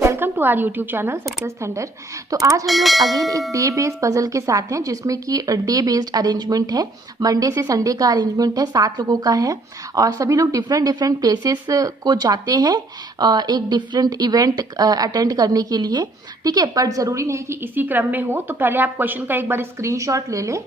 Welcome to our YouTube channel Success Thunder. तो आज हम लोग अगेन एक डे बेस्ड पजल के साथ हैं, जिसमें कि डे बेस्ड अरेंजमेंट है। मंडे से संडे का अरेंजमेंट है, 7 लोगों का है और सभी लोग डिफरेंट प्लेसेस को जाते हैं एक डिफरेंट इवेंट अटेंड करने के लिए। ठीक है, पर ज़रूरी नहीं कि इसी क्रम में हो। तो पहले आप क्वेश्चन का एक बार स्क्रीनशॉट ले लें।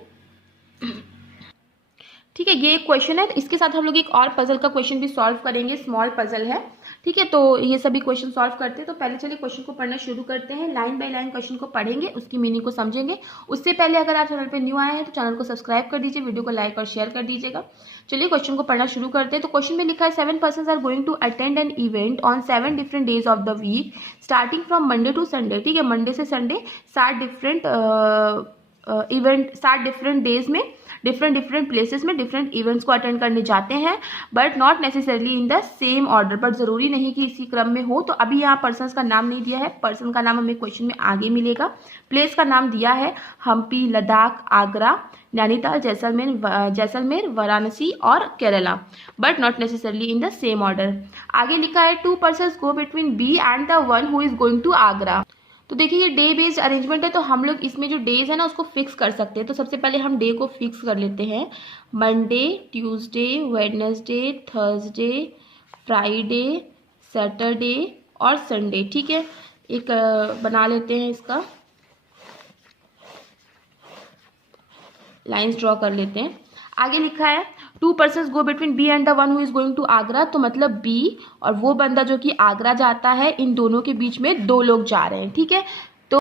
ठीक है, ये एक क्वेश्चन है। इसके साथ हम लोग एक और पजल का क्वेश्चन भी सॉल्व करेंगे, स्मॉल पजल है। ठीक है, तो ये सभी क्वेश्चन सॉल्व करते हैं। तो पहले चलिए क्वेश्चन को पढ़ना शुरू करते हैं। लाइन बाय लाइन क्वेश्चन को पढ़ेंगे, उसकी मीनिंग को समझेंगे। उससे पहले अगर आप चैनल पे न्यू आए हैं तो चैनल को सब्सक्राइब कर दीजिए, वीडियो को लाइक और शेयर कर दीजिएगा। चलिए क्वेश्चन को पढ़ना शुरू करते हैं। तो क्वेश्चन में लिखा है 7 persons are going to attend an event on 7 different days of the week starting from Monday to Sunday. ठीक है, मंडे से संडे 7 डिफरेंट डेज में डिफरेंट प्लेसेस में डिफरेंट इवेंट्स को अटेंड करने जाते हैं, but not necessarily in the same order. But जरूरी नहीं कि इसी क्रम में हो। तो अभी यहाँ पर्सन्स का नाम नहीं दिया है, पर्सन का नाम हमें क्वेश्चन में आगे मिलेगा। प्लेस का नाम दिया है हम्पी, लद्दाख, आगरा, नैनीताल, जैसलमेर, वाराणसी और Kerala, but not necessarily in the same order. आगे लिखा है 2 persons go between B and the one who is going to Agra. तो देखिए ये डे बेस्ड अरेंजमेंट है, तो हम लोग इसमें जो डेज है ना उसको फिक्स कर सकते हैं। तो सबसे पहले हम डे को फिक्स कर लेते हैं। Monday, Tuesday, Wednesday, Thursday, Friday, Saturday और संडे। ठीक है, एक बना लेते हैं, इसका लाइंस ड्रॉ कर लेते हैं। आगे लिखा है 2 persons go between B and the one who is going to Agra. तो मतलब बी और वो बंदा जो कि आगरा जाता है, इन दोनों के बीच में 2 लोग जा रहे हैं। ठीक है, तो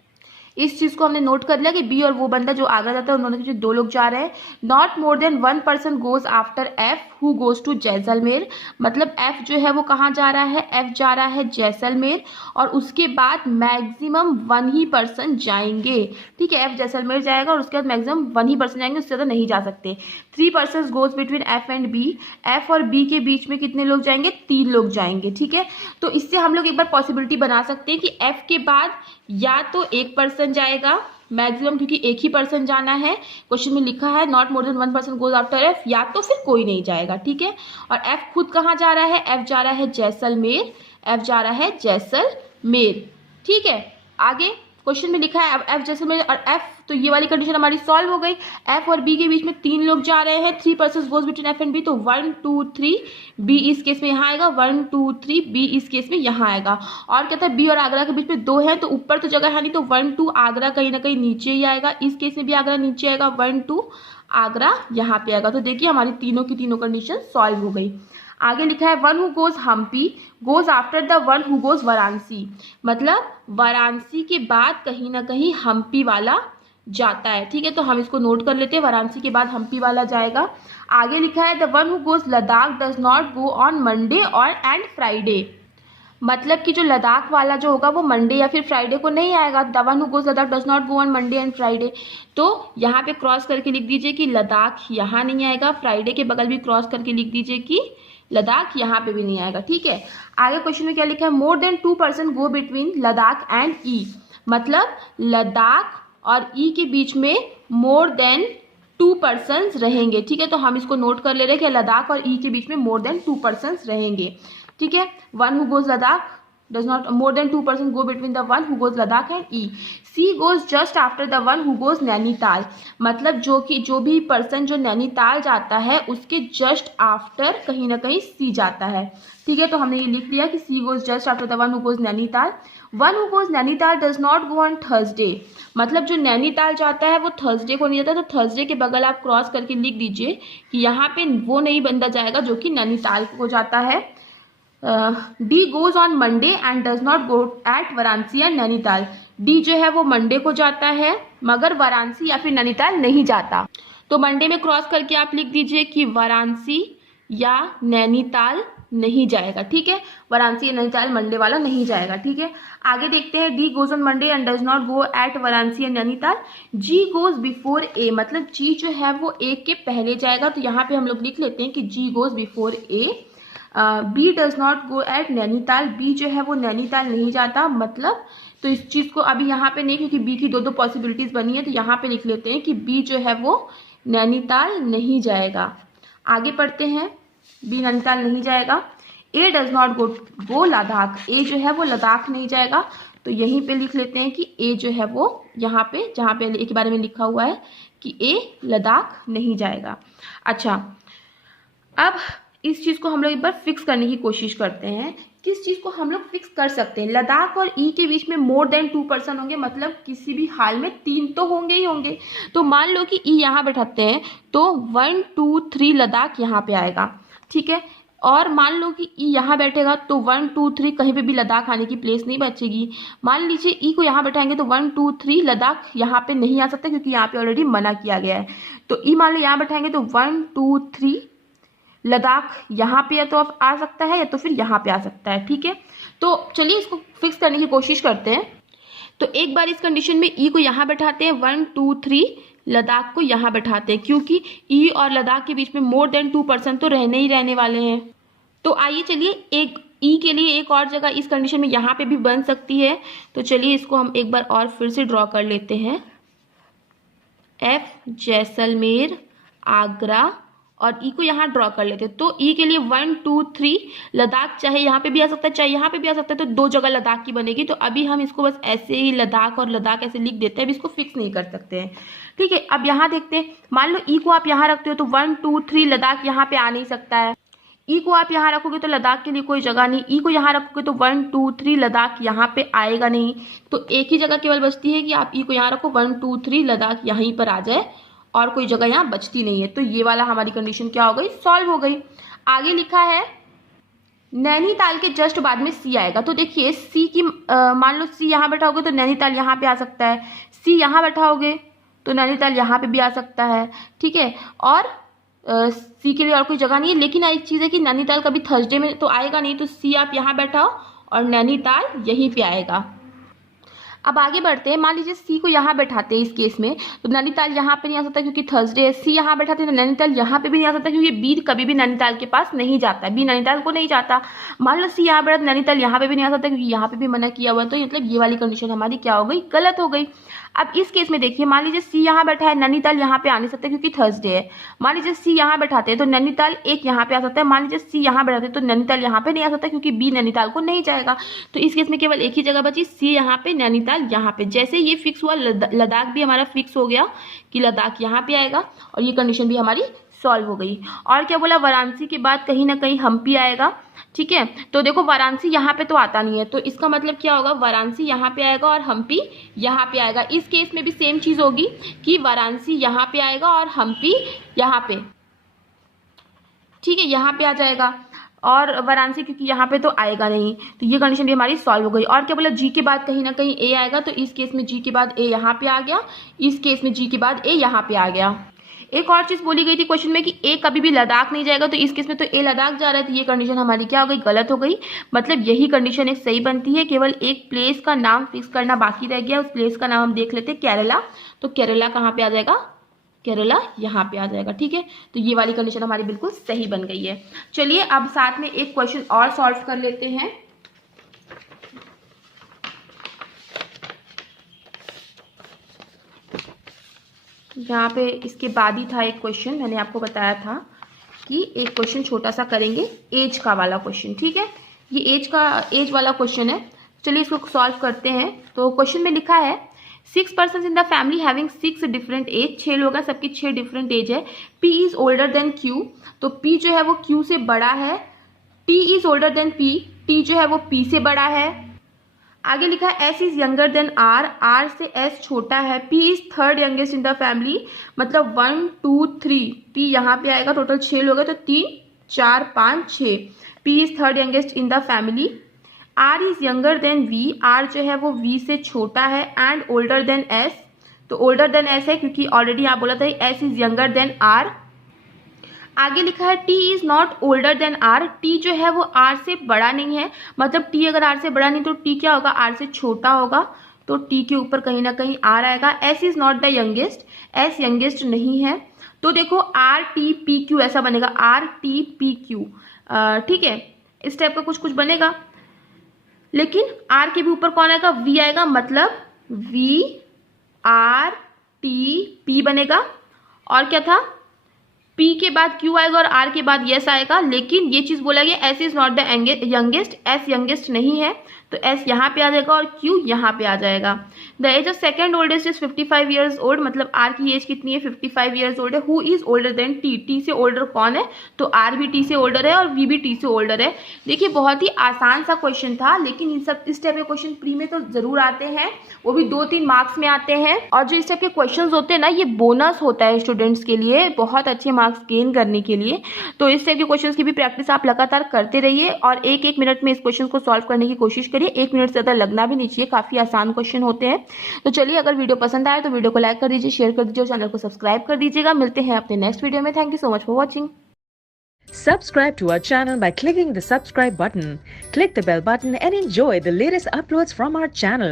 इस चीज को हमने नोट कर लिया कि बी और वो बंदा जो आगरा जाता है उन दोनों के बीच 2 लोग जा रहे हैं। Not more than 1 person goes after F who goes to Jaisalmer. मतलब एफ जो है वो कहाँ जा रहा है, एफ जा रहा है जैसलमेर, और उसके बाद मैक्सिमम 1 ही पर्सन जाएंगे। ठीक है, एफ जैसलमेर जाएगा और उसके बाद मैक्सिमम 1 ही पर्सन जाएंगे, उससे ज़्यादा नहीं जा सकते। 3 person goes between F and B. F और बी के बीच में कितने लोग जाएंगे, 3 लोग जाएंगे। ठीक है, तो इससे हम लोग एक बार पॉसिबिलिटी बना सकते हैं कि एफ के बाद या तो 1 पर्सन जाएगा मैक्सिमम, क्योंकि 1 ही पर्सन जाना है। क्वेश्चन में लिखा है not more than 1 person goes after F, या तो फिर कोई नहीं जाएगा। ठीक है, और एफ खुद कहाँ जा रहा है, एफ जा रहा है जैसलमेर, एफ जा रहा है जैसलमेर। ठीक है, आगे क्वेश्चन में लिखा है अब एफ जैसलमेर और एफ, तो ये वाली कंडीशन हमारी सॉल्व हो गई। एफ और बी के बीच में 3 लोग जा रहे हैं, 3 person goes between F and B. तो 1 2 3 बी इस केस में यहाँ आएगा, 1 2 3 बी इस केस में यहाँ आएगा। और कहता है बी और आगरा के बीच में 2 है, तो ऊपर तो जगह है नहीं, तो 1 2 आगरा कहीं ना कहीं नीचे ही आएगा। इस केस में भी आगरा नीचे आएगा, 1 2 आगरा यहाँ पे आएगा। तो देखिए हमारी तीनों की तीनों कंडीशन सॉल्व हो गई। आगे लिखा है 1 who goes Hampi goes after the 1 who goes Varanasi. मतलब वाराणसी के बाद कहीं ना कहीं हम्पी वाला जाता है। ठीक है, तो हम इसको नोट कर लेते हैं, वाराणसी के बाद हम्पी वाला जाएगा। आगे लिखा है the 1 who goes Ladakh does not go on Monday और एंड फ्राइडे। मतलब कि जो लद्दाख वाला जो होगा वो मंडे या फिर फ्राइडे को नहीं आएगा। The 1 who goes Ladakh does not go on Monday and Friday. तो यहाँ पे क्रॉस करके लिख दीजिए कि लद्दाख यहाँ नहीं आएगा, फ्राइडे के बगल भी क्रॉस करके लिख दीजिए कि लद्दाख यहाँ पे भी नहीं आएगा। ठीक है, आगे क्वेश्चन में क्या लिखा है more than 2 person go between Ladakh and E. मतलब लद्दाख और ई के बीच में मोर देन 2 पर्सन्स रहेंगे। ठीक है, तो हम इसको नोट कर ले रहे हैं कि लद्दाख और ई के बीच में मोर देन 2 पर्सन्स रहेंगे। ठीक है, 1 who goes Ladakh does not more than 2 person go between the 1 who goes Ladakh and E. C goes just after the 1 who goes Nainital. मतलब जो भी पर्सन जो नैनीताल जाता है उसके जस्ट आफ्टर कहीं ना कहीं C जाता है। ठीक है, तो हमने ये लिख लिया कि C goes just after the 1 who goes Nainital. 1 who goes Nainital does not go on Thursday। मतलब जो नैनीताल जाता है वो थर्सडे को नहीं जाता, तो थर्सडे के बगल आप क्रॉस करके लिख दीजिए कि यहाँ पे वो नहीं बंदा जाएगा जो कि नैनीताल को जाता है। D goes on Monday and does not go at Varanasi and Nainital. D जो है वो मंडे को जाता है मगर वाराणसी या फिर नैनीताल नहीं जाता। तो मंडे में क्रॉस करके आप लिख दीजिए कि वाराणसी या नैनीताल नहीं जाएगा। ठीक है, वाराणसी या नैनीताल मंडे वाला नहीं जाएगा। ठीक है, आगे देखते हैं D goes on Monday and does not go at Varanasi and Nainital. G goes before A. मतलब जी जो है वो ए के पहले जाएगा, तो यहाँ पे हम लोग लिख लेते हैं कि G goes before A. B does not go at Nainital. B जो है वो नैनीताल नहीं जाता। मतलब तो इस चीज़ को अभी यहाँ पे नहीं, क्योंकि बी की 2 पॉसिबिलिटीज़ बनी है, तो यहाँ पे लिख लेते हैं कि बी जो है वो नैनीताल नहीं जाएगा। आगे पढ़ते हैं, बी नैनीताल नहीं जाएगा। ए डज नॉट गो लद्दाख, ए जो है वो लद्दाख नहीं जाएगा। तो यहीं पे लिख लेते हैं कि ए जो है वो यहाँ पे, जहाँ पे ए के बारे में लिखा हुआ है कि ए लद्दाख नहीं जाएगा। अच्छा, अब इस चीज़ को हम लोग एक बार फिक्स करने की कोशिश करते हैं। किस चीज़ को हम लोग फिक्स कर सकते हैं? लद्दाख और ई के बीच में मोर देन 2% होंगे, मतलब किसी भी हाल में 3 तो होंगे ही होंगे। तो मान लो कि ई यहाँ बैठाते हैं तो 1 2 3 लद्दाख यहाँ पे आएगा, ठीक है। और मान लो कि ई यहाँ बैठेगा तो 1 2 3 कहीं पे भी लद्दाख आने की प्लेस नहीं बचेगी। मान लीजिए ई को यहाँ बैठाएंगे तो 1 2 3 लद्दाख यहाँ पे नहीं आ सकता क्योंकि यहाँ पे ऑलरेडी मना किया गया है। तो ई मान लो यहाँ बैठाएंगे तो 1 2 3 लद्दाख यहाँ पे या तो आ सकता है या तो फिर यहाँ पे आ सकता है, ठीक है। तो चलिए इसको फिक्स करने की कोशिश करते हैं। तो एक बार इस कंडीशन में ई को यहाँ बैठाते हैं, 1 2 3 लद्दाख को यहाँ बैठाते हैं, क्योंकि ई और लद्दाख के बीच में मोर देन 2% तो रहने ही रहने वाले हैं। तो आइए चलिए एक ई के लिए एक और जगह इस कंडीशन में यहाँ पे भी बन सकती है। तो चलिए इसको हम एक बार और फिर से ड्रॉ कर लेते हैं। एफ जैसलमेर, आगरा और ई को यहाँ ड्रॉ कर लेते हैं। तो ई के लिए 1 2 3 लद्दाख चाहे यहाँ पे भी आ सकता है चाहे यहाँ पे भी आ सकता है, तो 2 जगह लद्दाख की बनेगी। तो अभी हम इसको बस ऐसे ही लद्दाख और लद्दाख ऐसे लिख देते हैं, अभी इसको फिक्स नहीं कर सकते हैं, ठीक है। अब यहाँ देखते हैं, मान लो ई को आप यहाँ रखते हो तो 1 2 3 लद्दाख यहाँ पे आ नहीं सकता है। ई को आप यहाँ रखोगे तो लद्दाख के लिए कोई जगह नहीं, ई को यहाँ रखोगे तो 1 2 3 लद्दाख यहाँ पे आएगा नहीं। तो एक ही जगह केवल बचती है कि आप ई को यहाँ रखो, 1 2 3 लद्दाख यहीं पर आ जाए और कोई जगह यहाँ बचती नहीं है। तो ये वाला हमारी कंडीशन क्या हो गई, सॉल्व हो गई। आगे लिखा है नैनीताल के जस्ट बाद में सी आएगा। तो देखिए सी की मान लो सी यहाँ बैठा होगे तो नैनीताल यहाँ पे आ सकता है, सी यहाँ बैठा होगे तो नैनीताल यहाँ पे भी आ सकता है, ठीक है। और सी के लिए और कोई जगह नहीं है, लेकिन एक चीज़ है कि नैनीताल कभी थर्सडे में तो आएगा नहीं, तो सी आप यहाँ बैठाओ और नैनीताल यहीं पे आएगा। अब आगे बढ़ते हैं, मान लीजिए सी को यहाँ बैठाते हैं इस केस में, तो नैनीताल यहाँ पे नहीं आ सकता क्योंकि थर्सडे है। सी यहाँ बैठाते हैं तो नैनीताल यहाँ पे भी नहीं आ सकता क्योंकि बी कभी भी नैनीताल के पास नहीं जाता, बी नैनीताल को नहीं जाता। मान लो सी यहाँ बैठा, नैनीताल यहाँ पे भी नहीं आ सकता क्योंकि यहाँ पे भी मना किया हुआ है। तो मतलब ये वाली कंडीशन हमारी क्या हो गई, गलत हो गई। अब इस केस में देखिए, मान लीजिए सी यहाँ बैठा है, नैनीताल यहाँ पे आ नहीं सकता क्योंकि थर्सडे है। मान लीजिए सी यहाँ बैठाते हैं तो नैनीताल एक यहाँ पे आ सकता है। मान लीजिए सी यहाँ बैठाते हैं तो नैनीताल यहाँ पे नहीं आ सकता क्योंकि बी नैनीताल को नहीं जाएगा। तो इस केस में केवल एक ही जगह बची, सी यहाँ पे नैनीताल यहाँ पे। जैसे ये फिक्स हुआ, लद्दाख भी हमारा फिक्स हो गया कि लद्दाख यहाँ पे आएगा और ये कंडीशन भी हमारी सॉल्व हो गई। और क्या बोला, वाराणसी के बाद कहीं ना कहीं हम्पी आएगा, ठीक है। तो देखो वाराणसी यहाँ पे तो आता नहीं है, तो इसका मतलब क्या होगा, वाराणसी यहाँ पे आएगा और हम्पी यहाँ पे आएगा। इस केस में भी सेम चीज होगी कि वाराणसी यहाँ पे आएगा और हम्पी यहाँ पे, ठीक है, यहाँ पे आ जाएगा। और वाराणसी क्योंकि यहाँ पे तो आएगा नहीं, तो ये कंडीशन भी हमारी सॉल्व हो गई। और क्या बोला, जी के बाद कहीं ना कहीं ए आएगा, तो इस केस में जी के बाद ए यहाँ पे आ गया, इस केस में जी के बाद ए यहाँ पे आ गया। एक और चीज बोली गई थी क्वेश्चन में कि ए कभी भी लद्दाख नहीं जाएगा, तो इस केस में तो ए लद्दाख जा रहा है, तो ये कंडीशन हमारी क्या हो गई, गलत हो गई। मतलब यही कंडीशन एक सही बनती है, केवल एक प्लेस का नाम फिक्स करना बाकी रह गया। उस प्लेस का नाम हम देख लेते हैं, केरला। तो केरला कहाँ पे आ जाएगा, केरला यहाँ पे आ जाएगा, ठीक है। तो ये वाली कंडीशन हमारी बिल्कुल सही बन गई है। चलिए अब साथ में एक क्वेश्चन और सॉल्व कर लेते हैं। यहाँ पे इसके बाद ही था एक क्वेश्चन, मैंने आपको बताया था कि एक क्वेश्चन छोटा सा करेंगे, एज का वाला क्वेश्चन, ठीक है। ये एज वाला क्वेश्चन है, चलिए इसको सॉल्व करते हैं। तो क्वेश्चन में लिखा है 6 persons in the family having 6 different age, 6 लोग हैं, सबकी 6 डिफरेंट एज है। P is older than Q, तो P जो है वो Q से बड़ा है। T is older then P, T जो है वो P से बड़ा है। आगे लिखा है S is younger than R, R से S छोटा है। P is third youngest in the family, मतलब 1 2 3, P यहाँ पे आएगा, टोटल 6 लोग हैं तो 3 4 5 6। P is third youngest in the family. R is younger than V, R जो है वो V से छोटा है एंड ओल्डर देन S, तो ओल्डर देन S है क्योंकि ऑलरेडी आप बोला था S is younger than R। आगे लिखा है T is not older than R, T जो है वो R से बड़ा नहीं है, मतलब T अगर R से बड़ा नहीं तो T क्या होगा, R से छोटा होगा, तो T के ऊपर कहीं ना कहीं R आएगा। S is not the youngest, S youngest नहीं है, तो देखो R T P Q ऐसा बनेगा, R T P Q, ठीक है, इस टाइप का कुछ कुछ बनेगा। लेकिन R के भी ऊपर कौन आएगा, V आएगा, मतलब V R T P बनेगा। और क्या था, P के बाद Q आएगा और R के बाद S आएगा, लेकिन ये चीज बोला गया S is not the youngest, S youngest नहीं है, तो S यहाँ पे आ जाएगा और Q यहाँ पे आ जाएगा। The age of second oldest is 55 years old, मतलब R की एज कितनी है, 55 ईयर्स ओल्ड है। Who is older than T, T से ओल्डर कौन है, तो R भी T से ओल्डर है और V भी T से ओल्डर है। देखिए बहुत ही आसान सा क्वेश्चन था, लेकिन इस टाइप के क्वेश्चन प्री में तो जरूर आते हैं, वो भी 2-3 मार्क्स में आते हैं। और जो इस टाइप के क्वेश्चन होते हैं ना, ये बोनस होता है स्टूडेंट्स के लिए, बहुत अच्छे मार्क्स गेन करने के लिए। तो इस टाइप के क्वेश्चन की भी प्रैक्टिस आप लगातार करते रहिए और एक मिनट में इस क्वेश्चन को सॉल्व करने की कोशिश करिए। 1 मिनट से ज्यादा लगना भी नहीं चाहिए, काफी आसान क्वेश्चन होते हैं। तो चलिए, अगर वीडियो पसंद आए तो वीडियो को लाइक कर दीजिए, शेयर कर दीजिए और चैनल को सब्सक्राइब कर दीजिएगा। मिलते हैं अपने नेक्स्ट वीडियो में। Thank you so much for watching. Subscribe to our channel by clicking the subscribe button. Click the bell button and enjoy the latest uploads from our channel.